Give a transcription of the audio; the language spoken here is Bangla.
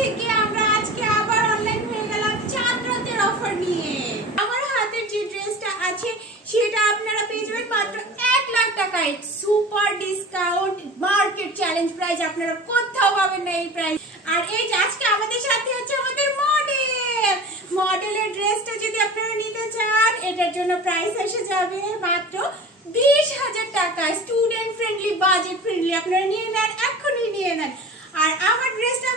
থেকে আমরা আজকে আবার অনলাইন হয়ে গেলাম চাঁদ রাতের অফার নিয়ে। আমার হাতের যে ড্রেসটা আছে সেটা আপনারা পেয়ে যাবেন মাত্র 1 লাখ টাকায়। Super discount, market challenge price, আপনারা কোথাও পাবেন না এই প্রাইস। আর এই যে আজকে আমাদের সাথে হচ্ছে আমাদের মডেলের ড্রেসটা যদি আপনারা নিতে চান এটার জন্য প্রাইস এসে যাবে মাত্র 20,000 টাকা। স্টুডেন্ট ফ্রেন্ডলি, বাজেট ফ্রেন্ডলি, আপনারা নিয়ে নেন, এখনই নিয়ে নেন। আর আমার ড্রেসটা